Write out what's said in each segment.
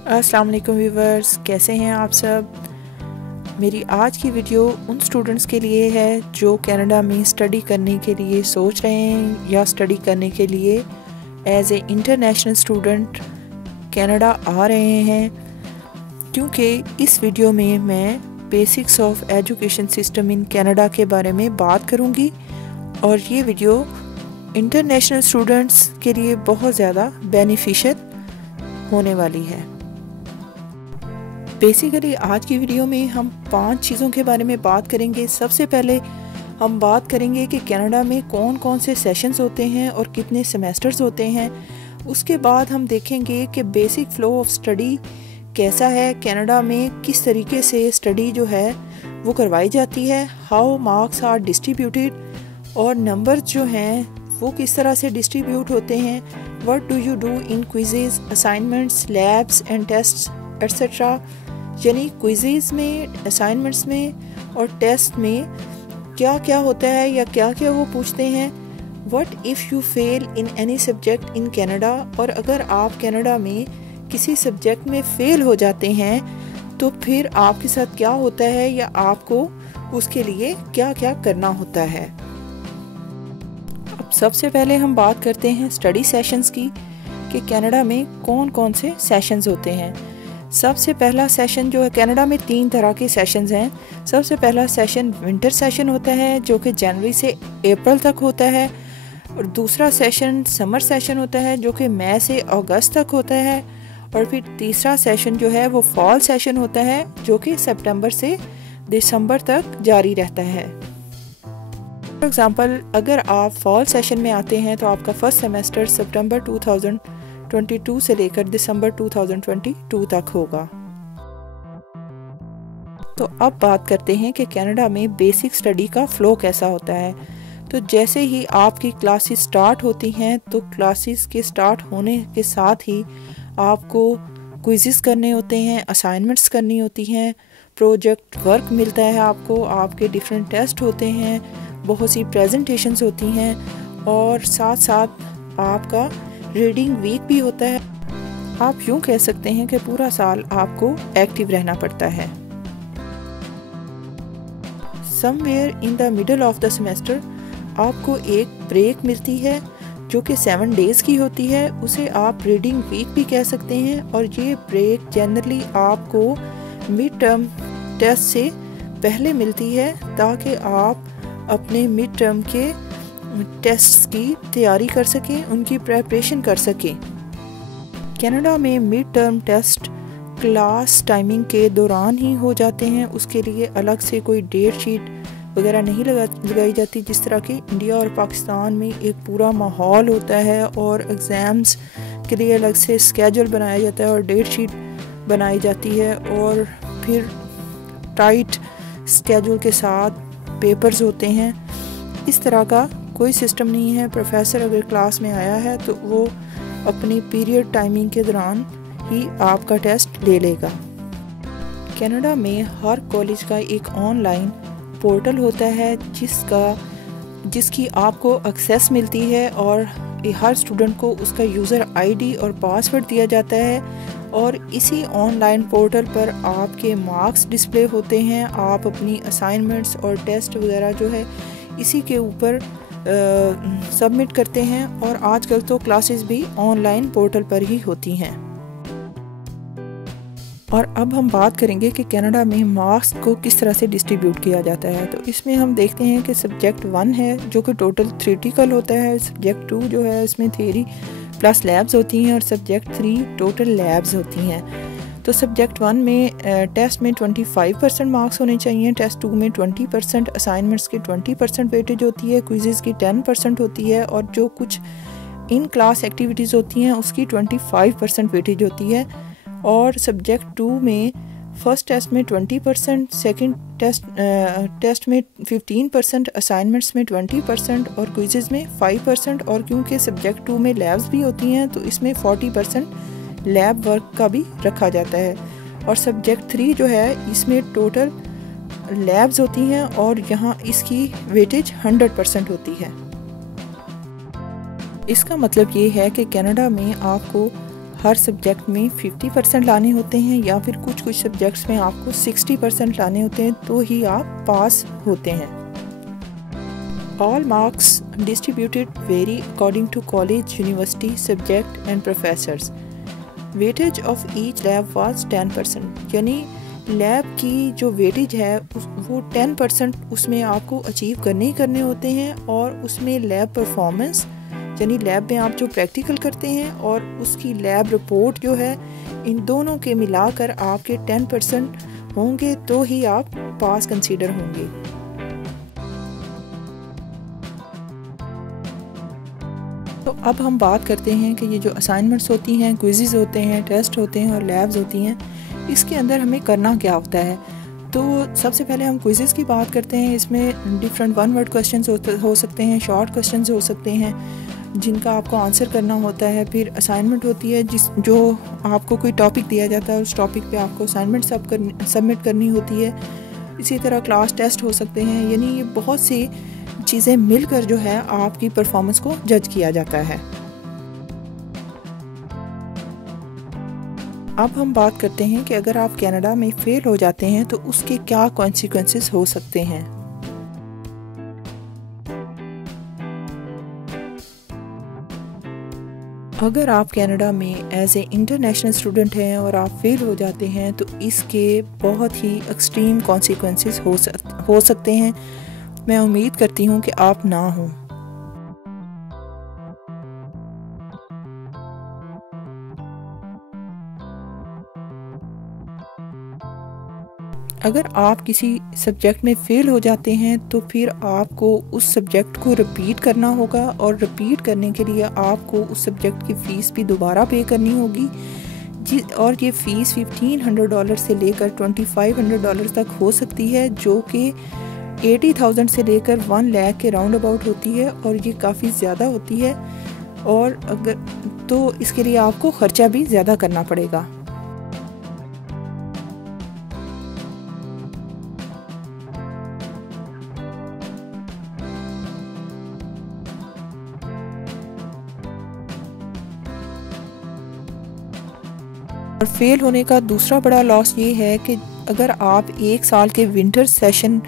अस्सलाम वालेकुम व्यूवर्स, कैसे हैं आप सब। मेरी आज की वीडियो उन स्टूडेंट्स के लिए है जो कनाडा में स्टडी करने के लिए सोच रहे हैं या स्टडी करने के लिए as a international student Canada आ रहे हैं, क्योंकि इस वीडियो में मैं basics of education system in Canada के बारे में बात करूंगी और ये वीडियो इंटरनेशनल स्टूडेंट्स के लिए बहुत ज़्यादा बेनिफिशियल होने वाली है। बेसिकली आज की वीडियो में हम 5 चीज़ों के बारे में बात करेंगे। सबसे पहले हम बात करेंगे कि कनाडा में कौन कौन से सेशंस होते हैं और कितने सेमेस्टर्स होते हैं। उसके बाद हम देखेंगे कि बेसिक फ़्लो ऑफ स्टडी कैसा है, कनाडा में किस तरीके से स्टडी जो है वो करवाई जाती है, हाउ मार्क्स आर डिस्ट्रीब्यूटेड और नंबर जो हैं वो किस तरह से डिस्ट्रीब्यूट होते हैं, what do you do in quizzes, assignments, labs and tests etcetera. यानी क्विजेज में, असाइनमेंट्स में और टेस्ट में क्या क्या होता है या क्या क्या वो पूछते हैं। What if you fail in any subject in Canada, और अगर आप कनाडा में किसी सब्जेक्ट में फ़ेल हो जाते हैं तो फिर आपके साथ क्या होता है या आपको उसके लिए क्या क्या करना होता है। अब सबसे पहले हम बात करते हैं स्टडी सेशंस की कि कनाडा में कौन कौन से सेशंस होते हैं। सबसे पहला सेशन जो है, कनाडा में 3 तरह के सेशंस हैं। सबसे पहला सेशन विंटर सेशन होता है जो कि जनवरी से अप्रैल तक होता है, और दूसरा सेशन समर सेशन होता है जो कि मई से अगस्त तक होता है, और फिर तीसरा सेशन जो है वो फॉल सेशन होता है जो कि सितंबर से दिसंबर तक जारी रहता है। फॉर एग्ज़ाम्पल, अगर आप फॉल सेशन में आते हैं तो आपका फर्स्ट सेमेस्टर सितंबर 2022 से लेकर दिसंबर 2022 तक होगा। तो अब बात करते हैं कि कनाडा में बेसिक स्टडी का फ़्लो कैसा होता है। तो जैसे ही आपकी क्लासेस स्टार्ट होती हैं तो क्लासेस के स्टार्ट होने के साथ ही आपको क्विज़ेस करने होते हैं, असाइनमेंट्स करनी होती हैं, प्रोजेक्ट वर्क मिलता है आपको, आपके डिफरेंट टेस्ट होते हैं, बहुत सी प्रेजेंटेशंस होती हैं और साथ साथ आपका रीडिंग वीक भी होता है। आप यूँ कह सकते हैं कि पूरा साल आपको एक्टिव रहना पड़ता है। Somewhere in the middle of the semester आपको एक ब्रेक मिलती है जो कि 7 डेज़ की होती है, उसे आप रीडिंग वीक भी कह सकते हैं। और ये ब्रेक जनरली आपको मिड टर्म टेस्ट से पहले मिलती है ताकि आप अपने मिड टर्म के टेस्ट्स की तैयारी कर सकें, उनकी प्रिपरेशन कर सकें। कनाडा में mid term test class timing के दौरान ही हो जाते हैं, उसके लिए अलग से कोई डेट शीट वगैरह नहीं लगाई जाती, जिस तरह कि इंडिया और पाकिस्तान में एक पूरा माहौल होता है और एग्ज़ाम्स के लिए अलग से स्केड्यूल बनाया जाता है और डेट शीट बनाई जाती है और फिर टाइट स्केड्यूल के साथ पेपर्स होते हैं। इस तरह का कोई सिस्टम नहीं है। प्रोफेसर अगर क्लास में आया है तो वो अपनी पीरियड टाइमिंग के दौरान ही आपका टेस्ट ले लेगा। कनाडा में हर कॉलेज का एक ऑनलाइन पोर्टल होता है जिसकी आपको एक्सेस मिलती है और हर स्टूडेंट को उसका यूज़र आईडी और पासवर्ड दिया जाता है, और इसी ऑनलाइन पोर्टल पर आपके मार्क्स डिस्प्ले होते हैं। आप अपनी असाइनमेंट्स और टेस्ट वगैरह जो है इसी के ऊपर सबमिट करते हैं, और आजकल तो क्लासेस भी ऑनलाइन पोर्टल पर ही होती हैं। और अब हम बात करेंगे कि कनाडा में मार्क्स को किस तरह से डिस्ट्रीब्यूट किया जाता है। तो इसमें हम देखते हैं कि सब्जेक्ट 1 है जो कि टोटल थ्योरेटिकल होता है, सब्जेक्ट 2 जो है इसमें थियरी प्लस लैब्स होती हैं, और सब्जेक्ट 3 टोटल लैब्स होती हैं। तो सब्जेक्ट 1 में टेस्ट में 25% मार्क्स होने चाहिए, टेस्ट 2 में 20%, असाइनमेंट्स की 20% वेटेज होती है, क्विज़ेस की 10% होती है, और जो कुछ इन क्लास एक्टिविटीज़ होती हैं उसकी 25% वेटेज होती है। और सब्जेक्ट 2 में फर्स्ट टेस्ट में 20%, सेकंड टेस्ट में 15%, असाइनमेंट्स में 20% और क्विज़ेस में 5%। और क्योंकि सब्जेक्ट 2 में लैब्स भी होती हैं तो इसमें 40% लैब वर्क का भी रखा जाता है। और सब्जेक्ट 3 जो है इसमें टोटल लैब्स होती हैं और यहाँ इसकी वेटेज 100% होती है। इसका मतलब ये है कि कनाडा में आपको हर सब्जेक्ट में 50% लाने होते हैं या फिर कुछ कुछ सब्जेक्ट्स में आपको 60% लाने होते हैं, तो ही आप पास होते हैं। All marks distributed vary according to college, university, subject and professors. Weightage of each lab was 10%. यानी लैब की जो वेटेज है वो 10% उसमें आपको अचीव करने होते हैं, और उसमें लैब परफॉर्मेंस यानी लैब में आप जो प्रैक्टिकल करते हैं और उसकी लैब रिपोर्ट जो है, इन दोनों के मिलाकर आपके 10% होंगे तो ही आप पास कंसीडर होंगे। तो अब हम बात करते हैं कि ये जो असाइनमेंट्स होती हैं, क्विज़ेस होते हैं, टेस्ट होते हैं और लैब्स होती हैं, इसके अंदर हमें करना क्या होता है। तो सबसे पहले हम क्विज़ेस की बात करते हैं। इसमें डिफरेंट वन वर्ड क्वेश्चंस हो सकते हैं, शॉर्ट क्वेश्चंस हो सकते हैं जिनका आपको आंसर करना होता है। फिर असाइनमेंट होती है जो आपको कोई टॉपिक दिया जाता है, उस टॉपिक पे आपको असाइनमेंट सबमिट करनी होती है। इसी तरह क्लास टेस्ट हो सकते हैं। यानी ये बहुत सी चीज़ें मिलकर जो है आपकी परफॉर्मेंस को जज किया जाता है। अब हम बात करते हैं कि अगर आप कनाडा में फेल हो जाते हैं तो उसके क्या कॉन्सिक्वेंसेस हो सकते हैं। अगर आप कनाडा में एज ए इंटरनेशनल स्टूडेंट हैं और आप फेल हो जाते हैं तो इसके बहुत ही एक्सट्रीम कॉन्सिक्वेंसेस हो सकते हैं। मैं उम्मीद करती हूँ कि आप ना हों। अगर आप किसी सब्जेक्ट में फ़ेल हो जाते हैं तो फिर आपको उस सब्जेक्ट को रिपीट करना होगा, और रिपीट करने के लिए आपको उस सब्जेक्ट की फ़ीस भी दोबारा पे करनी होगी और ये फ़ीस $1,500 से लेकर $2,500 तक हो सकती है, जो कि 80,000 से लेकर 1 लाख के राउंड अबाउट होती है, और ये काफ़ी ज़्यादा होती है। और अगर तो इसके लिए आपको ख़र्चा भी ज़्यादा करना पड़ेगा। और फेल होने का दूसरा बड़ा लॉस ये है कि अगर आप 1 साल के विंटर सेशन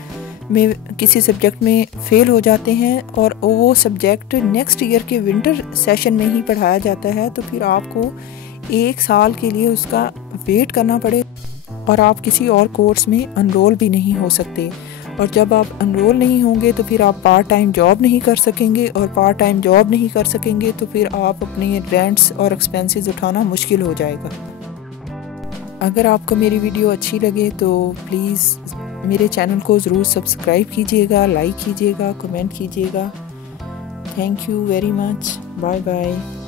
में किसी सब्जेक्ट में फ़ेल हो जाते हैं और वो सब्जेक्ट नेक्स्ट ईयर के विंटर सेशन में ही पढ़ाया जाता है, तो फिर आपको 1 साल के लिए उसका वेट करना पड़े और आप किसी और कोर्स में अनरोल भी नहीं हो सकते। और जब आप अनरोल नहीं होंगे तो फिर आप पार्ट टाइम जॉब नहीं कर सकेंगे, और पार्ट टाइम जॉब नहीं कर सकेंगे तो फिर आप अपने रेंट्स और एक्सपेंसेस उठाना मुश्किल हो जाएगा। अगर आपको मेरी वीडियो अच्छी लगे तो प्लीज़ मेरे चैनल को ज़रूर सब्सक्राइब कीजिएगा, लाइक कीजिएगा, कमेंट कीजिएगा। Thank you very much. Bye bye.